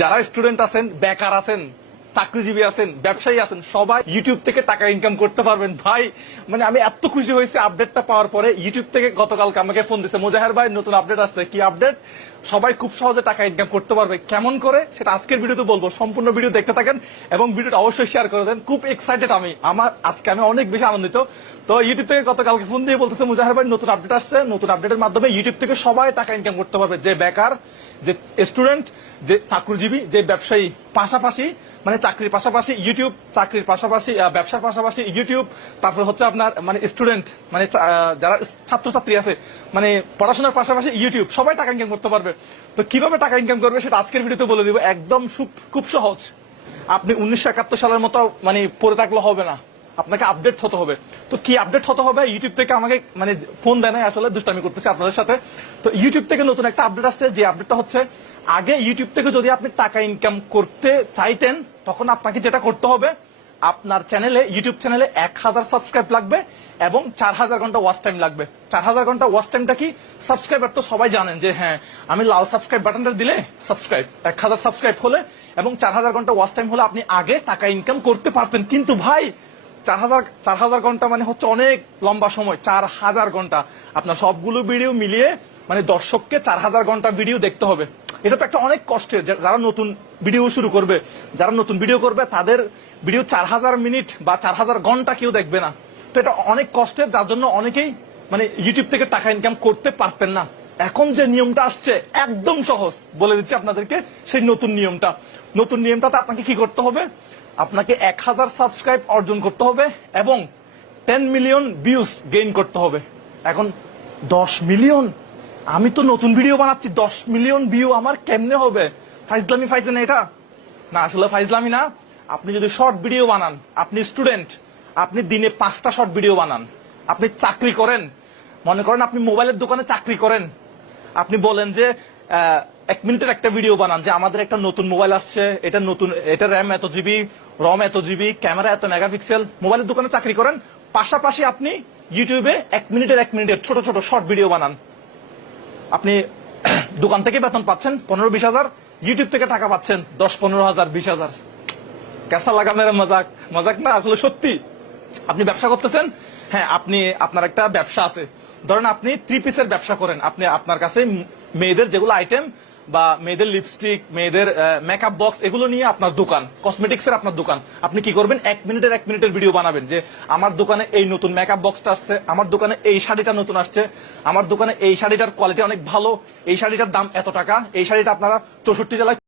যারা স্টুডেন্ট আছেন, বেকার আছেন, চাকরিজীবী আছেন, ব্যবসায়ী আছেন, সবাই ইউটিউব থেকে টাকা ইনকাম করতে পারবেন। ভাই মানে আমি এত খুশি হয়েছি আপডেটটা পাওয়ার পরে। ইউটিউব থেকে গতকালকে আমাকে ফোন দিছে, মোজাহের ভাই নতুন আপডেট আসছে। কি আপডেট? সবাই খুব সহজে টাকা ইনকাম করতে পারবে। কেমন করে সেটা আজকের ভিডিওতে বলবো। সম্পূর্ণ ভিডিও দেখতে থাকেন এবং ভিডিওটা অবশ্যই শেয়ার করে দেন। খুব এক্সাইটেড আজকে আমি অনেক বেশি আনন্দিত। তো ইউটিউব থেকে গতকালকে ফোন দিয়ে বলতেছে, মোজাহের ভাই নতুন আপডেট আসছে। নতুন আপডেটের মাধ্যমে ইউটিউব থেকে সবাই টাকা ইনকাম করতে পারবে। যে বেকার, যে স্টুডেন্ট, যে চাকরিজীবী, যে ব্যবসায়ী, পাশাপাশি মানে চাকরির পাশাপাশি ইউটিউব, চাকরির পাশাপাশি ব্যবসার পাশাপাশি ইউটিউব, তারপর হচ্ছে আপনার মানে স্টুডেন্ট মানে যারা ছাত্রছাত্রী আছে মানে পড়াশোনার পাশাপাশি ইউটিউব, সবাই টাকা ইনকাম করতে পারবে। তো কিভাবে টাকা ইনকাম করবে সেটা আজকের ভিডিওতে বলে দিব। একদম খুব সহজ। আপনি 1971 সালের মতো মানে পড়ে থাকলে হবে না, আপনাকে আপডেট হতে হবে। তো কি আপডেট হতে হবে? ইউটিউব থেকে আমাকে মানে ফোন দেয় নাই, আসলে দুষ্টামি করতেছি আপনাদের সাথে। তো ইউটিউব থেকে নতুন একটা আপডেট আসছে। যে আপডেটটা হচ্ছে, আগে ইউটিউব থেকে যদি আপনি টাকা ইনকাম করতে চাইতেন তখন আপনাকে যেটা করতে হবে, আপনার চ্যানেলে, ইউটিউব চ্যানেলে 1000 সাবস্ক্রাইব লাগবে এবং 4000 ঘন্টা ওয়াচ টাইম লাগবে। 4000 ঘন্টা ওয়াচ টাইমটা কি? সাবস্ক্রাইবার তো সবাই জানেন যে হ্যাঁ, আমি লাল সাবস্ক্রাইব বাটনটা দিলে সাবস্ক্রাইব, 1000 সাবস্ক্রাইব হলে এবং 4000 ঘন্টা ওয়াচ টাইম হলে আপনি আগে টাকা ইনকাম করতে পারতেন। কিন্তু ভাই 4000 ঘন্টা মানে হচ্ছে অনেক লম্বা সময়। 4000 ঘন্টা আপনার সবগুলো ভিডিও মিলিয়ে মানে দর্শককে 4000 ঘন্টা ভিডিও দেখতে হবে। এটা তো একটা অনেক কষ্টের। যারা নতুন ভিডিও শুরু করবে, যারা নতুন ভিডিও করবে, তাদের ভিডিও 4000 মিনিট বা 4000 ঘন্টা কেউ দেখবে না। তো এটা অনেক কষ্টের, যার জন্য অনেকেই মানে ইউটিউব থেকে টাকা ইনকাম করতে পারতেন না। এখন যে নিয়মটা আসছে একদম সহজ, বলে দিচ্ছি আপনাদেরকে সেই নতুন নিয়মটা। নতুন নিয়মটাতে আপনাকে কি করতে হবে? আপনাকে 1000 সাবস্ক্রাইব অর্জন করতে হবে এবং 10 মিলিয়ন ভিউজ গেইন করতে হবে। এখন 10 মিলিয়ন, আমি তো নতুন ভিডিও বানাচ্ছি, 10 মিলিয়ন ভিউ আমার কেমনে হবে? ফাইজলামি পাইছেন এটা? না, আসলে ফাইজলামি না। আপনি যদি শর্ট ভিডিও বানান, আপনি স্টুডেন্ট, আপনি দিনে 5টা শর্ট ভিডিও বানান, আপনি চাকরি করেন, মনে করেন আপনি মোবাইলের দোকানে চাকরি করেন, আপনি বলেন যে 1 মিনিটের একটা ভিডিও বানান যে আমাদের একটা নতুন মোবাইল আসছে, এটা নতুন, এটা র্যাম এত জিবি, রম এত জিবি, ক্যামেরা এত মেগাপিক্সেল, মোবাইলের দোকানে চাকরি করেন, পাশাপাশি আপনি ইউটিউবে 1 মিনিটের ছোট ছোট শর্ট ভিডিও বানান। আপনি দোকান থেকে বেতন পাচ্ছেন 15-20 হাজার, ইউটিউব থেকে টাকা পাচ্ছেন 10-15 হাজার, 20 হাজার। কেসা লাগা মেরা মজাক? মজাক না, আসলে সত্যি। আপনি ব্যবসা করতেছেন, হ্যাঁ, আপনার একটা ব্যবসা আছে। ধরেন আপনি 3 পিসের ব্যবসা করেন। আপনি আপনার কাছে মেয়েদের যেগুলো আইটেম বা মেয়েদের লিপস্টিক, মেয়েদের মেকআপ বক্স, এগুলো নিয়ে আপনার দোকান, কসমেটিক্স এর আপনার দোকান। আপনি কি করবেন? 1 মিনিটের ভিডিও বানাবেন যে আমার দোকানে এই নতুন মেকআপ বক্সটা আসছে, আমার দোকানে এই শাড়িটা নতুন আসছে, আমার দোকানে এই শাড়িটার কোয়ালিটি অনেক ভালো, এই শাড়িটার দাম এত টাকা, এই শাড়িটা আপনারা 64 জেলায়